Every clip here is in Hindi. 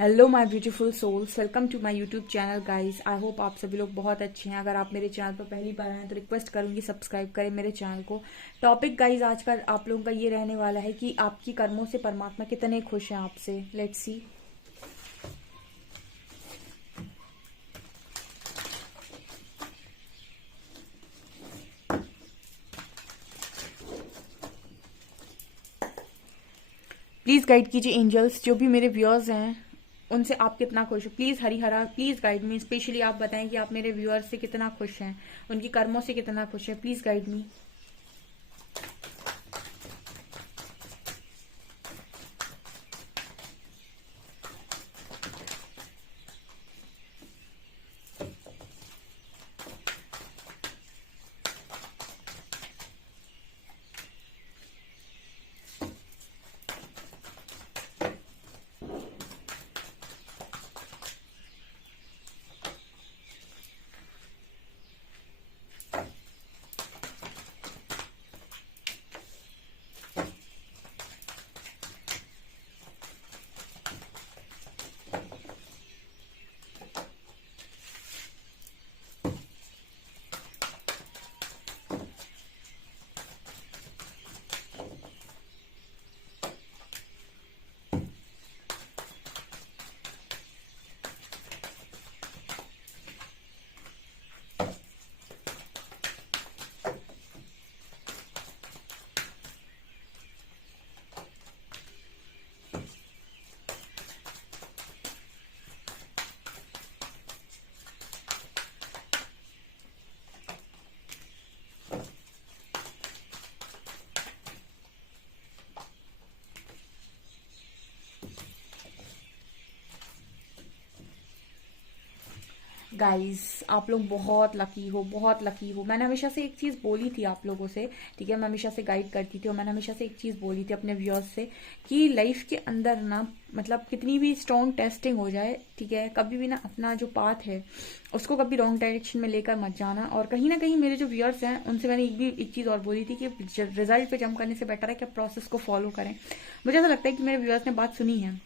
Hello my beautiful souls, welcome to my YouTube channel guys. I hope आप सभी लोग बहुत अच्छे हैं। अगर आप मेरे चैनल पर पहली बार आए हैं तो रिक्वेस्ट करूंगी सब्सक्राइब करें मेरे चैनल को। टॉपिक गाइस आज का आप लोगों का ये रहने वाला है कि आपकी कर्मों से परमात्मा कितने खुश हैं आपसे। Let's see. प्लीज गाइड कीजिए एंजल्स, जो भी मेरे व्यूअर्स हैं उनसे आप कितना खुश हो। Please Harihara please guide me. Specially आप बताएं कि आप मेरे व्यूअर्स से कितना खुश हैं, उनकी कर्मों से कितना खुश है। Please guide me. गाइस आप लोग बहुत लकी हो, बहुत लकी हो। मैंने हमेशा से एक चीज बोली थी आप लोगों से, ठीक है। मैं हमेशा से गाइड करती थी और मैंने हमेशा से एक चीज बोली थी अपने व्यूअर्स से कि लाइफ के अंदर ना, मतलब कितनी भी स्ट्रॉन्ग टेस्टिंग हो जाए, ठीक है, कभी भी ना अपना जो पाथ है उसको कभी रॉन्ग डायरेक्शन में लेकर मत जाना। और कहीं ना कहीं मेरे जो व्यूअर्स हैं उनसे मैंने एक चीज और बोली थी कि रिजल्ट पे जंप करने से बेटर है कि प्रोसेस को फॉलो करें। मुझे ऐसा लगता है कि मेरे व्यूअर्स ने बात सुनी है।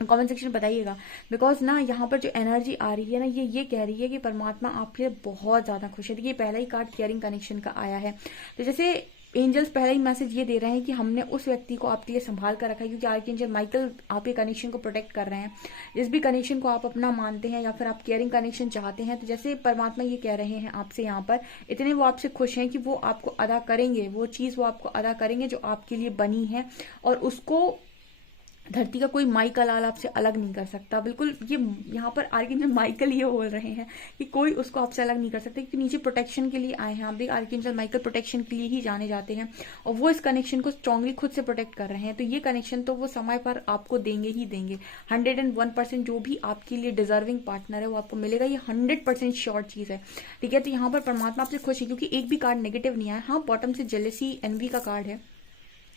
कमेंट सेक्शन में बताइएगा। बिकॉज ना यहाँ पर जो एनर्जी आ रही है ना, ये कह रही है कि परमात्मा आपके बहुत ज्यादा खुश है। देखिए पहला ही कार्ड केयरिंग कनेक्शन का आया है। तो जैसे एंजल्स पहला ही मैसेज ये दे रहे हैं कि हमने उस व्यक्ति को आपके लिए संभाल कर रखा है, क्योंकि आर्कएंजल माइकल आपके कनेक्शन को प्रोटेक्ट कर रहे हैं। जिस भी कनेक्शन को आप अपना मानते हैं या फिर आप केयरिंग कनेक्शन चाहते हैं, तो जैसे परमात्मा ये कह रहे हैं आपसे यहाँ पर, इतने वो आपसे खुश हैं कि वो आपको अदा करेंगे, वो चीज वो आपको अदा करेंगे जो आपके लिए बनी है। और उसको धरती का कोई माइकल आल आपसे अलग नहीं कर सकता। बिल्कुल ये यहाँ पर आर्किंजल माइकल ये बोल रहे हैं कि कोई उसको आपसे अलग नहीं कर सकता, क्योंकि नीचे प्रोटेक्शन के लिए आए हैं। आप देख, आर्किंजल माइकल प्रोटेक्शन के लिए ही जाने जाते हैं और वो इस कनेक्शन को स्ट्रांगली खुद से प्रोटेक्ट कर रहे हैं। तो ये कनेक्शन तो वो समय पर आपको देंगे ही देंगे। 101% जो भी आपके लिए डिजर्विंग पार्टनर है वो आपको मिलेगा, ये 100% श्योर चीज है, ठीक है। तो यहाँ पर परमात्मा आपसे खुश है क्योंकि एक भी कार्ड नेगेटिव नहीं आया। हाँ, बॉटम से जेलेसी एनवी का कार्ड है।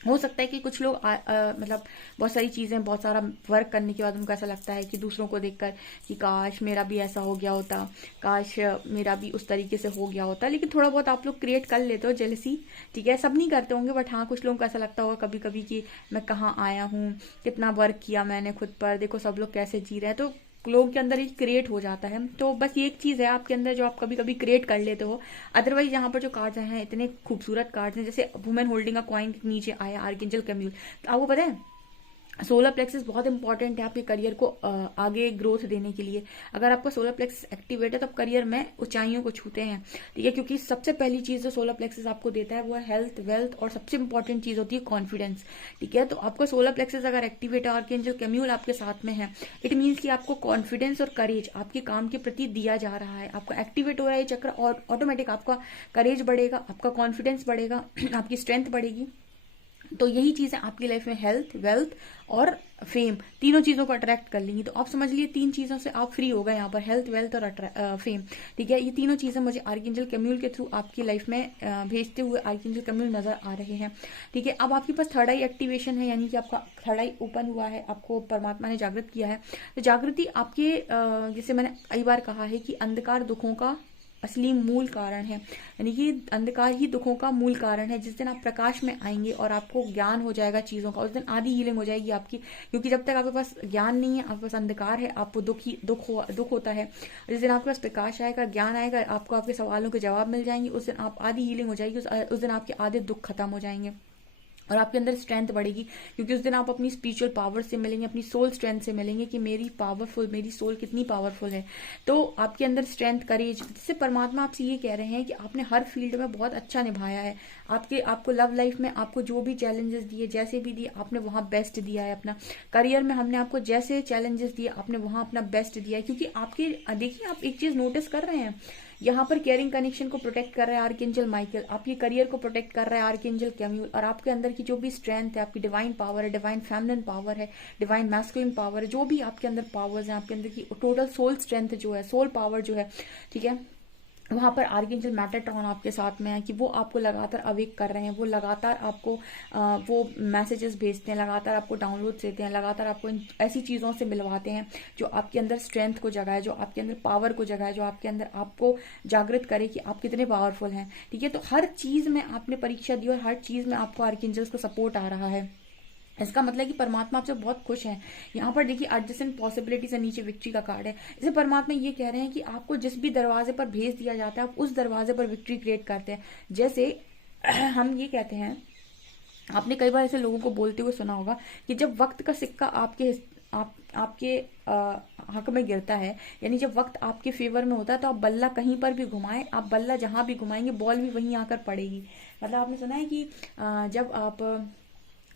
हो सकता है कि कुछ लोग मतलब बहुत सारी चीजें, बहुत सारा वर्क करने के बाद उनको ऐसा लगता है कि दूसरों को देखकर कि काश मेरा भी ऐसा हो गया होता, काश मेरा भी उस तरीके से हो गया होता। लेकिन थोड़ा बहुत आप लोग क्रिएट कर लेते हो जेलसी, ठीक है। सब नहीं करते होंगे, बट हाँ कुछ लोगों को ऐसा लगता होगा कभी कभी कि मैं कहाँ आया हूँ, कितना वर्क किया मैंने खुद पर, देखो सब लोग कैसे जी रहे हैं। तो लोगों के अंदर ही क्रिएट हो जाता है। तो बस ये एक चीज है आपके अंदर जो आप कभी कभी क्रिएट कर लेते हो। अदरवाइज यहाँ पर जो कार्ड्स हैं इतने खूबसूरत कार्ड्स हैं, जैसे वुमेन होल्डिंग अ कॉइन नीचे आया आर्केंजल कैम्यूल। तो आपको पता है सोलर प्लेक्सस बहुत इंपॉर्टेंट है आपके करियर को आगे ग्रोथ देने के लिए। अगर आपका सोलर प्लेक्सस एक्टिवेट है तो आप करियर में ऊंचाइयों को छूते हैं, ठीक है। क्योंकि सबसे पहली चीज जो सोलर प्लेक्सस आपको देता है वो है हेल्थ, वेल्थ, और सबसे इंपॉर्टेंट चीज होती है कॉन्फिडेंस, ठीक है। तो आपका सोलर प्लेक्सस अगर एक्टिवेट है, आर्कएंजल कैम्यूल आपके साथ में है, इट मीन्स कि आपको कॉन्फिडेंस और करेज आपके काम के प्रति दिया जा रहा है। आपका एक्टिवेट हो रहा है ये चक्र और ऑटोमेटिक आपका करेज बढ़ेगा, आपका कॉन्फिडेंस बढ़ेगा, आपकी स्ट्रेंथ बढ़ेगी। तो यही चीजें आपकी लाइफ में हेल्थ, वेल्थ और फेम, तीनों चीजों को अट्रैक्ट कर लेंगी। तो आप समझ लिए तीन चीजों से आप फ्री हो गए यहाँ पर, हेल्थ, वेल्थ और फेम, ठीक है। ये तीनों चीजें मुझे आर्कएंजल कैम्यूल के थ्रू आपकी लाइफ में भेजते हुए आर्कएंजल कैम्यूल नजर आ रहे हैं, ठीक है। अब आपके पास थर्ड आई एक्टिवेशन है, यानी कि आपका थर्ड आई ओपन हुआ है, आपको परमात्मा ने जागृत किया है। तो जागृति आपके जैसे मैंने कई बार कहा है कि अंधकार दुखों का असली मूल कारण है, यानी कि अंधकार ही दुखों का मूल कारण है। जिस दिन आप प्रकाश में आएंगे और आपको ज्ञान हो जाएगा चीज़ों का, उस दिन आधी हीलिंग हो जाएगी आपकी। क्योंकि जब तक आपके पास ज्ञान नहीं है, आपके पास अंधकार है, आपको दुख होता है। जिस दिन आपके पास प्रकाश आएगा, ज्ञान आएगा, आपको आपके सवालों के जवाब मिल जाएंगे, उस दिन आप आधी हीलिंग हो जाएगी, उस दिन आपके आधे दुख खत्म हो जाएंगे और आपके अंदर स्ट्रेंथ बढ़ेगी। क्योंकि उस दिन आप अपनी स्पिरिचुअल पावर से मिलेंगे, अपनी सोल स्ट्रेंथ से मिलेंगे कि मेरी सोल कितनी पावरफुल है। तो आपके अंदर स्ट्रेंथ, करेज, जिससे परमात्मा आपसे ये कह रहे हैं कि आपने हर फील्ड में बहुत अच्छा निभाया है। आपको लव लाइफ में आपको जो भी चैलेंजेस दिए, जैसे भी दिए, आपने वहाँ बेस्ट दिया है अपना। करियर में हमने आपको जैसे चैलेंजेस दिए, आपने वहाँ अपना बेस्ट दिया है। क्योंकि आपके देखिए, आप एक चीज नोटिस कर रहे हैं, यहाँ पर केयरिंग कनेक्शन को प्रोटेक्ट कर रहा है आर्कएंजल माइकल, आपके करियर को प्रोटेक्ट कर रहा है आर्कएंजल कैम्यूल, और आपके अंदर की जो भी स्ट्रेंथ है, आपकी डिवाइन पावर है, डिवाइन फेमिनिन पावर है, डिवाइन मैस्कुलिन पावर है, जो भी आपके अंदर पावर्स हैं, आपके अंदर की टोटल सोल स्ट्रेंथ जो है, सोल पावर जो है, ठीक है, वहां पर आर्कएंजल मेटाट्रॉन आपके साथ में है कि वो आपको लगातार अवेक कर रहे हैं, वो लगातार आपको वो मैसेजेस भेजते हैं, लगातार आपको डाउनलोड देते हैं, लगातार आपको इन ऐसी चीज़ों से मिलवाते हैं जो आपके अंदर स्ट्रेंथ को जगाए, जो आपके अंदर पावर को जगाए, जो आपके अंदर आपको जागृत करे कि आप कितने पावरफुल हैं। ठीक है, तो हर चीज़ में आपने परीक्षा दी और हर चीज़ में आपको आर्कएंजल्स को सपोर्ट आ रहा है। इसका मतलब कि परमात्मा आपसे बहुत खुश हैं। यहाँ पर देखिए एडजस्टेंट पॉसिबिलिटी से नीचे विक्ट्री का कार्ड है। इसे परमात्मा ये कह रहे हैं कि आपको जिस भी दरवाजे पर भेज दिया जाता है, आप उस दरवाजे पर विक्ट्री क्रिएट करते हैं। जैसे हम ये कहते हैं, आपने कई बार ऐसे लोगों को बोलते हुए सुना होगा कि जब वक्त का सिक्का आपके हक में गिरता है, यानी जब वक्त आपके फेवर में होता है, तो आप बल्ला कहीं पर भी घुमाएं, आप बल्ला जहां भी घुमाएंगे, बॉल भी वहीं आकर पड़ेगी। मतलब आपने सुना है कि जब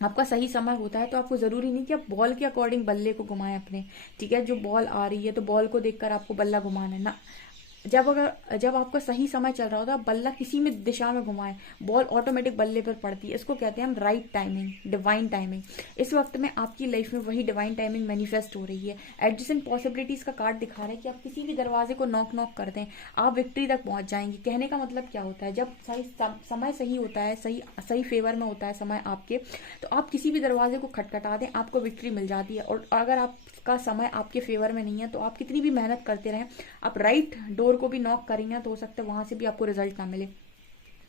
आपका सही समय होता है, तो आपको जरूरी नहीं कि आप बॉल के अकॉर्डिंग बल्ले को घुमाएं अपने। ठीक है, जो बॉल आ रही है तो बॉल को देखकर आपको बल्ला घुमाना है ना। जब आपका सही समय चल रहा होता है, बल्ला किसी में दिशा में घुमाएं, बॉल ऑटोमेटिक बल्ले पर पड़ती है। इसको कहते हैं हम राइट टाइमिंग, डिवाइन टाइमिंग। इस वक्त में आपकी लाइफ में वही डिवाइन टाइमिंग मैनिफेस्ट हो रही है। एडजस्टेंट पॉसिबिलिटीज का कार्ड दिखा रहा है कि आप किसी भी दरवाजे को नॉक नॉक कर दें, आप विक्ट्री तक पहुंच जाएंगे। कहने का मतलब क्या होता है, जब समय सही होता है, सही सही फेवर में होता है समय आपके, तो आप किसी भी दरवाजे को खटखटा दें, आपको विक्ट्री मिल जाती है। और अगर आपका समय आपके फेवर में नहीं है, तो आप कितनी भी मेहनत करते रहें, आप राइट डोर को भी नॉक करेंगे तो हो सकता है वहां से भी आपको रिजल्ट ना मिले।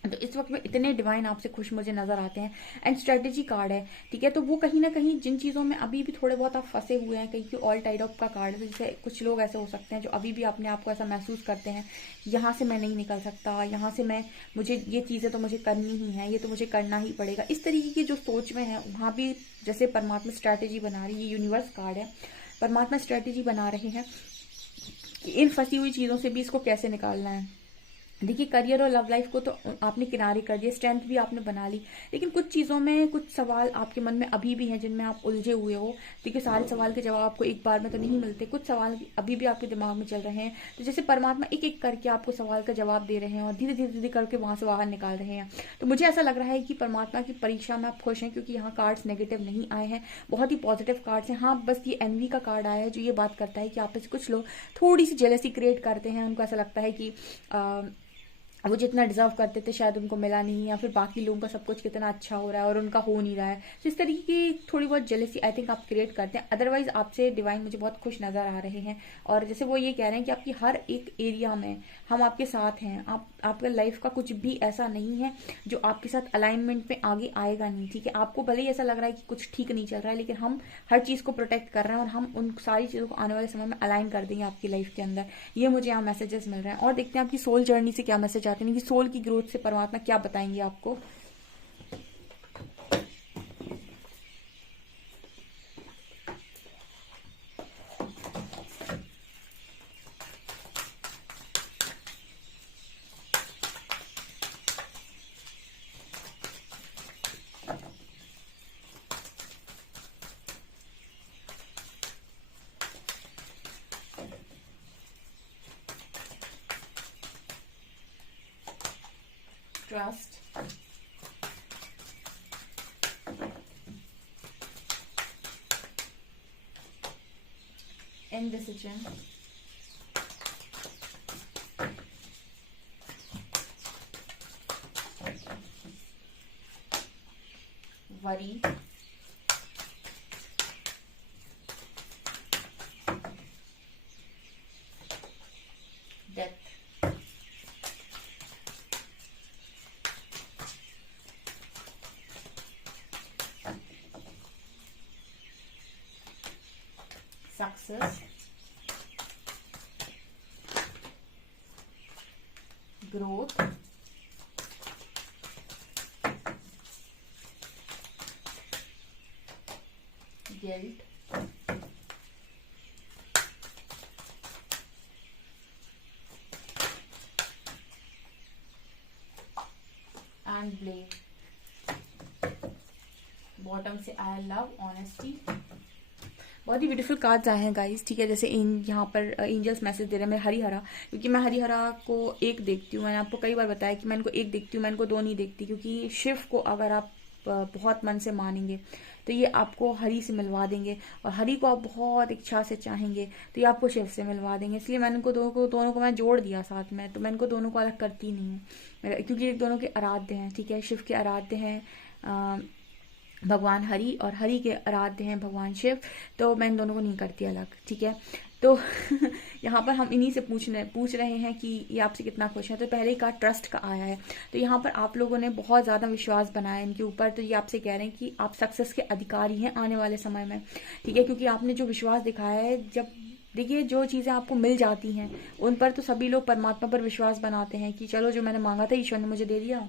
तो इस वक्त में इतने डिवाइन आपसे खुश मुझे नजर आते हैं। एंड स्ट्रेटेजी कार्ड है, ठीक है, तो वो कहीं ना कहीं जिन चीजों में अभी भी थोड़े बहुत आप फंसे हुए हैं, कहीं की ऑल टाइड अप का कार्ड है। जैसे कुछ लोग ऐसे हो सकते हैं जो अभी भी अपने आप को ऐसा महसूस करते हैं, यहाँ से मैं नहीं निकल सकता, यहाँ से मुझे ये चीजें तो मुझे करनी ही है, ये तो मुझे करना ही पड़ेगा। इस तरीके की जो सोच में है, वहां भी जैसे परमात्मा स्ट्रैटेजी बना रही है। यूनिवर्स कार्ड है, परमात्मा स्ट्रैटेजी बना रहे हैं कि इन फंसी हुई चीजों से भी इसको कैसे निकालना है। देखिए, करियर और लव लाइफ को तो आपने किनारे कर दिया, स्ट्रेंथ भी आपने बना ली, लेकिन कुछ चीज़ों में कुछ सवाल आपके मन में अभी भी हैं जिनमें आप उलझे हुए हो। देखिए, सारे सवाल के जवाब आपको एक बार में तो नहीं मिलते, कुछ सवाल अभी भी आपके दिमाग में चल रहे हैं। तो जैसे परमात्मा एक एक करके आपको सवाल का जवाब दे रहे हैं और धीरे धीरे धीरे करके वहां से बाहर निकाल रहे हैं। तो मुझे ऐसा लग रहा है कि परमात्मा की परीक्षा में आप खुश हैं, क्योंकि यहाँ कार्ड्स नेगेटिव नहीं आए हैं, बहुत ही पॉजिटिव कार्ड्स हैं। हाँ, बस ये एनवी का कार्ड आया है जो ये बात करता है कि आप में से कुछ लोग थोड़ी सी जेलसी क्रिएट करते हैं। उनको ऐसा लगता है कि वो जितना डिजर्व करते थे शायद उनको मिला नहीं, या फिर बाकी लोगों का सब कुछ कितना अच्छा हो रहा है और उनका हो नहीं रहा है। तो इस तरीके की थोड़ी बहुत जेलसी आई थिंक आप क्रिएट करते हैं। अदरवाइज आपसे डिवाइन मुझे बहुत खुश नजर आ रहे हैं, और जैसे वो ये कह रहे हैं कि आपकी हर एक एरिया में हम आपके साथ हैं। आपका लाइफ का कुछ भी ऐसा नहीं है जो आपके साथ अलाइनमेंट में आगे आएगा नहीं। ठीक है, आपको भले ही ऐसा लग रहा है कि कुछ ठीक नहीं चल रहा है, लेकिन हम हर चीज को प्रोटेक्ट कर रहे हैं और हम उन सारी चीजों को आने वाले समय में अलाइन कर देंगे आपकी लाइफ के अंदर। ये मुझे यहाँ मैसेजेस मिल रहे हैं। और देखते हैं आपकी सोल जर्नी से क्या मैसेज आते हैं कि सोल की ग्रोथ से परमात्मा क्या बताएंगे आपको। Trust, indecision, worry, death। Success, growth, guilt, and blame. Bottom से आई लव, ऑनेस्टी। बहुत ही ब्यूटीफुल कार्ड्स आए हैं गाइस, ठीक है। जैसे यहाँ पर एंजल्स मैसेज दे रहे हैं मैं हरिहरा, क्योंकि मैं हरिहरा को एक देखती हूँ। मैंने आपको कई बार बताया कि मैं इनको एक देखती हूँ, मैं इनको दो नहीं देखती, क्योंकि शिव को अगर आप बहुत मन से मानेंगे तो ये आपको हरि से मिलवा देंगे, और हरि को आप बहुत इच्छा से चाहेंगे तो ये आपको शिव से मिलवा देंगे। इसलिए मैंने इनको दोनों को मैं जोड़ दिया साथ में, तो मैं इनको दोनों को अलग करती नहीं हूँ, क्योंकि ये दोनों के आराध्य हैं, ठीक है। शिव के आराध्य हैं भगवान हरि, और हरि के आराध्य हैं भगवान शिव, तो मैं इन दोनों को नहीं करती अलग, ठीक है। तो यहाँ पर हम इन्हीं से पूछ रहे हैं कि ये आपसे कितना खुश है। तो पहले ही कार्ड ट्रस्ट का आया है, तो यहाँ पर आप लोगों ने बहुत ज़्यादा विश्वास बनाया इनके ऊपर, तो ये आपसे कह रहे हैं कि आप सक्सेस के अधिकारी हैं आने वाले समय में, ठीक है। क्योंकि आपने जो विश्वास दिखाया है, जब देखिए जो चीज़ें आपको मिल जाती हैं उन पर तो सभी लोग परमात्मा पर विश्वास बनाते हैं कि चलो जो मैंने मांगा था ईश्वर ने मुझे दे दिया,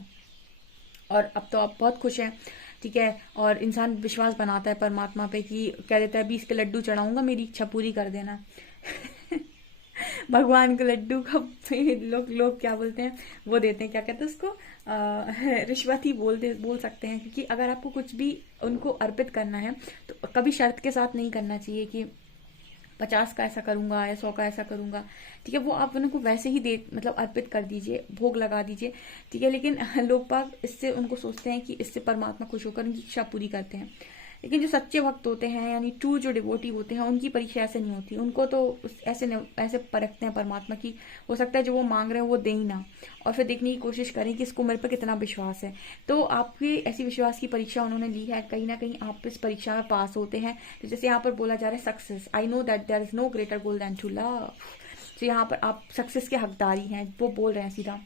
और अब तो आप बहुत खुश हैं, ठीक है। और इंसान विश्वास बनाता है परमात्मा पे कि कह देता है 20 के लड्डू चढ़ाऊंगा, मेरी इच्छा पूरी कर देना। भगवान को लड्डू का लोग क्या बोलते हैं, वो देते हैं, क्या कहते हैं उसको, रिश्वत ही बोल सकते हैं। क्योंकि अगर आपको कुछ भी उनको अर्पित करना है तो कभी शर्त के साथ नहीं करना चाहिए कि 50 का ऐसा करूंगा या 100 का ऐसा करूंगा, ठीक है। वो आप उनको वैसे ही मतलब अर्पित कर दीजिए, भोग लगा दीजिए, ठीक है। लेकिन लोग बाग इससे उनको सोचते हैं कि इससे परमात्मा खुश होकर उनकी इच्छा पूरी करते हैं। लेकिन जो सच्चे भक्त होते हैं, यानी ट्रू जो डिवोटी होते हैं, उनकी परीक्षा ऐसे नहीं होती। उनको तो ऐसे परखते हैं परमात्मा की, हो सकता है जो वो मांग रहे हैं वो दे ही ना, और फिर देखने की कोशिश करें कि इसको मेरे पर कितना विश्वास है। तो आपकी ऐसी विश्वास की परीक्षा उन्होंने ली है, कहीं ना कहीं आप इस परीक्षा में पास होते हैं। तो जैसे यहाँ पर बोला जा रहा है success, I know that there is no greater goal than to love. तो यहाँ पर आप सक्सेस के हकदारी हैं, वो बोल रहे हैं सीधा,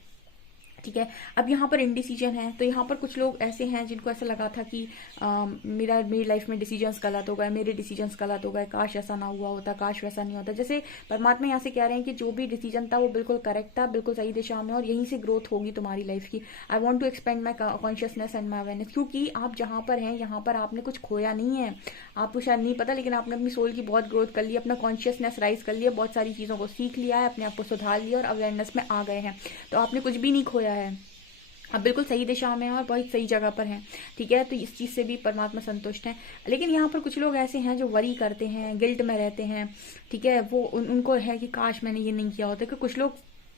ठीक है। अब यहाँ पर इनडिसीजन है, तो यहाँ पर कुछ लोग ऐसे हैं जिनको ऐसा लगा था कि मेरी लाइफ में डिसीजंस गलत हो गए, मेरे डिसीजंस गलत हो गए, काश ऐसा ना हुआ होता, काश वैसा नहीं होता। जैसे परमात्मा यहाँ से कह रहे हैं कि जो भी डिसीजन था वो बिल्कुल करेक्ट था, बिल्कुल सही दिशा में, और यहीं से ग्रोथ होगी तुम्हारी लाइफ की। I want to expand my consciousness and my awareness, क्योंकि आप जहाँ पर हैं यहाँ पर आपने कुछ खोया नहीं है। आपको शायद नहीं पता, लेकिन आपने अपनी सोल की बहुत ग्रोथ कर ली, अपना कॉन्शियसनेस राइज कर लिया, बहुत सारी चीज़ों को सीख लिया है, अपने आप को सुधार लिया और अवेयरनेस में आ गए हैं। तो आपने कुछ भी नहीं खोया है, आप बिल्कुल सही दिशा में हैं और बहुत सही जगह पर हैं, ठीक है। तो इस चीज़ से भी परमात्मा संतुष्ट हैं। लेकिन यहाँ पर कुछ लोग ऐसे हैं जो वरी करते हैं, गिल्ट में रहते हैं, ठीक है। वो उनको है कि काश मैंने ये नहीं किया होता। कि कुछ लोग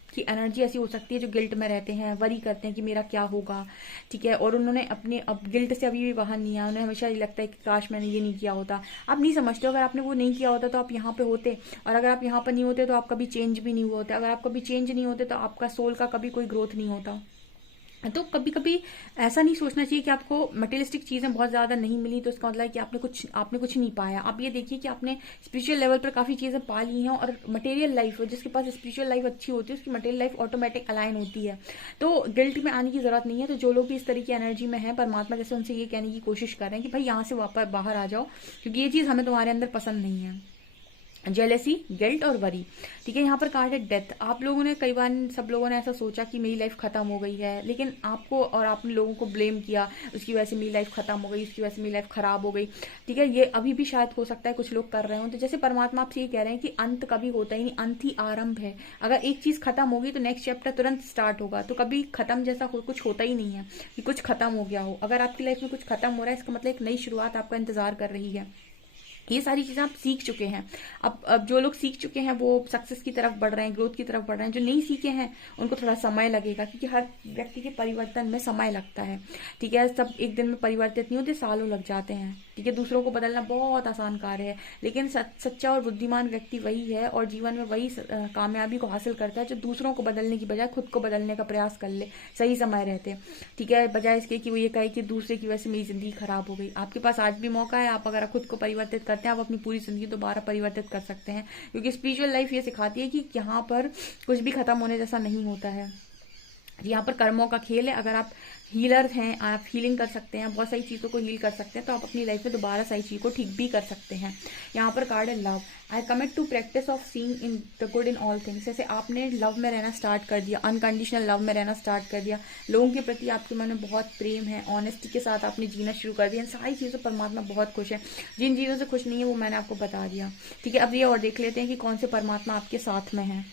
की एनर्जी ऐसी हो सकती है जो गिल्ट में रहते हैं, वरी करते हैं कि मेरा क्या होगा, ठीक है। और उन्होंने अपने अब गिल्ट से अभी भी बाहर नहीं आया, उन्हें हमेशा ये लगता है कि काश मैंने ये नहीं किया होता। आप नहीं समझते हो, अगर आपने वो नहीं किया होता तो आप यहाँ पे होते, और अगर आप यहाँ पर नहीं होते तो आप कभी चेंज भी नहीं हुआ होते। अगर आप कभी चेंज नहीं होते तो आपका सोल का कभी कोई ग्रोथ नहीं होता। तो कभी कभी ऐसा नहीं सोचना चाहिए कि आपको मटेरियलिस्टिक चीज़ें बहुत ज़्यादा नहीं मिली तो इसका मतलब है कि आपने कुछ नहीं पाया। आप ये देखिए कि आपने स्पिरिचुअल लेवल पर काफ़ी चीज़ें पा ली हैं, और मटेरियल लाइफ, जिसके पास स्पिरिचुअल लाइफ अच्छी होती है उसकी मटेरियल लाइफ ऑटोमेटिक अलाइन होती है। तो गिल्ट में आने की ज़रूरत नहीं है। तो जो लोग भी इस तरह की एनर्जी में है, परमात्मा जैसे उनसे ये कहने की कोशिश कर रहे हैं कि भाई यहाँ से वापस बाहर आ जाओ, क्योंकि ये चीज़ हमें तुम्हारे अंदर पसंद नहीं है। जेलेसी, गिल्ट और वरी, ठीक है। यहाँ पर कार्ड है डेथ। आप लोगों ने कई बार, सब लोगों ने ऐसा सोचा कि मेरी लाइफ खत्म हो गई है, लेकिन आपको और आपने लोगों को ब्लेम किया, उसकी वजह से मेरी लाइफ खत्म हो गई, उसकी वजह से मेरी लाइफ खराब हो गई, ठीक है। ये अभी भी शायद हो सकता है कुछ लोग कर रहे हो। तो जैसे परमात्मा आपसे ये कह रहे हैं कि अंत कभी होता ही नहीं, अंत ही आरंभ है। अगर एक चीज खत्म होगी तो नेक्स्ट चैप्टर तुरंत स्टार्ट होगा। तो कभी खत्म जैसा कुछ होता ही नहीं है कि कुछ खत्म हो गया हो। अगर आपकी लाइफ में कुछ खत्म हो रहा है, इसका मतलब एक नई शुरुआत आपका इंतजार कर रही है। ये सारी चीज़ें आप सीख चुके हैं। अब जो लोग सीख चुके हैं वो सक्सेस की तरफ बढ़ रहे हैं, ग्रोथ की तरफ बढ़ रहे हैं। जो नहीं सीखे हैं उनको थोड़ा समय लगेगा, क्योंकि हर व्यक्ति के परिवर्तन में समय लगता है, ठीक है। सब एक दिन में परिवर्तित नहीं होते, सालों लग जाते हैं, ठीक है। दूसरों को बदलना बहुत आसान कार्य है, लेकिन सच्चा और बुद्धिमान व्यक्ति वही है और जीवन में वही कामयाबी को हासिल करता है जो दूसरों को बदलने की बजाय खुद को बदलने का प्रयास कर ले सही समय रहते, ठीक है। बजाय इसके कि वो ये कहे कि दूसरे की वजह से मेरी जिंदगी खराब हो गई। आपके पास आज भी मौका है, आप अगर खुद को परिवर्तित करते हैं, आप अपनी पूरी जिंदगी दोबारा परिवर्तित कर सकते हैं। क्योंकि स्पिरिचुअल लाइफ ये सिखाती है कि यहाँ पर कुछ भी खत्म होने जैसा नहीं होता है। यहाँ पर कर्मों का खेल है। अगर आप हीलर हैं, आप हीलिंग कर सकते हैं, बहुत सारी चीज़ों को हील कर सकते हैं, तो आप अपनी लाइफ में दोबारा सारी चीज़ को ठीक भी कर सकते हैं। यहाँ पर कार्ड है love. I commit to practice of seeing in the good in all things. जैसे आपने लव में रहना स्टार्ट कर दिया, अनकंडीशनल लव में रहना स्टार्ट कर दिया, लोगों के प्रति आपके मन में बहुत प्रेम है, ऑनेस्टी के साथ आपने जीना शुरू कर दिया, इन सारी चीज़ों पर परमात्मा बहुत खुश है। जिन चीज़ों से खुश नहीं है वो मैंने आपको बता दिया, ठीक है। अब ये और देख लेते हैं कि कौन से परमात्मा आपके साथ में है।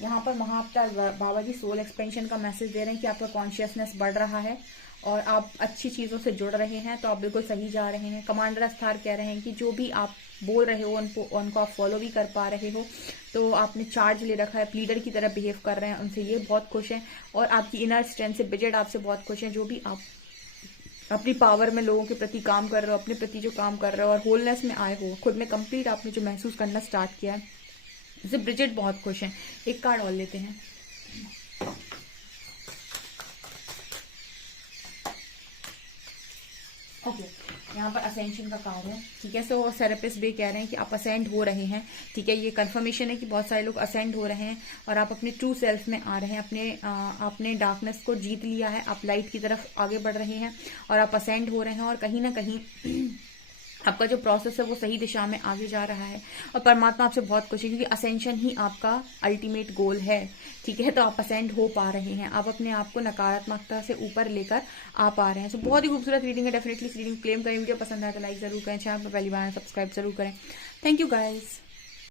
यहाँ पर महाअवतार बाबा जी सोल एक्सपेंशन का मैसेज दे रहे हैं कि आपका कॉन्शियसनेस बढ़ रहा है और आप अच्छी चीज़ों से जुड़ रहे हैं, तो आप बिल्कुल सही जा रहे हैं। कमांडर अस्तार कह रहे हैं कि जो भी आप बोल रहे हो उनको आप फॉलो भी कर पा रहे हो, तो आपने चार्ज ले रखा है, लीडर की तरह बिहेव कर रहे हैं, उनसे ये बहुत खुश हैं। और आपकी इनर स्ट्रेंथ से ब्रिजेट आपसे बहुत खुश हैं। जो भी आप अपनी पावर में लोगों के प्रति काम कर रहे हो, अपने प्रति जो काम कर रहे हो और होलनेस में आए हो, खुद में कंप्लीट आपने जो महसूस करना स्टार्ट किया है, इससे ब्रिजेट बहुत खुश हैं। एक कार्ड और लेते हैं। ओके, यहाँ पर असेंशन का कार्ड है, ठीक है। सो थेरेपिस्ट भी कह रहे हैं कि आप असेंड हो रहे हैं, ठीक है। ये कंफर्मेशन है कि बहुत सारे लोग असेंड हो रहे हैं और आप अपने ट्रू सेल्फ में आ रहे हैं। आपने डार्कनेस को जीत लिया है, आप लाइट की तरफ आगे बढ़ रहे हैं और आप असेंड हो रहे हैं और कहीं ना कहीं आपका जो प्रोसेस है वो सही दिशा में आगे जा रहा है और परमात्मा आपसे बहुत खुश है, क्योंकि असेंशन ही आपका अल्टीमेट गोल है, ठीक है। तो आप असेंड हो पा रहे हैं, आप अपने आप को नकारात्मकता से ऊपर लेकर आ पा रहे हैं। तो बहुत ही खूबसूरत रीडिंग है, डेफिनेटली इस रीडिंग क्लेम करें। वीडियो पसंद आए तो लाइक जरूर करें, चैनल पर पहली बार सब्सक्राइब जरूर करें। Thank you guys.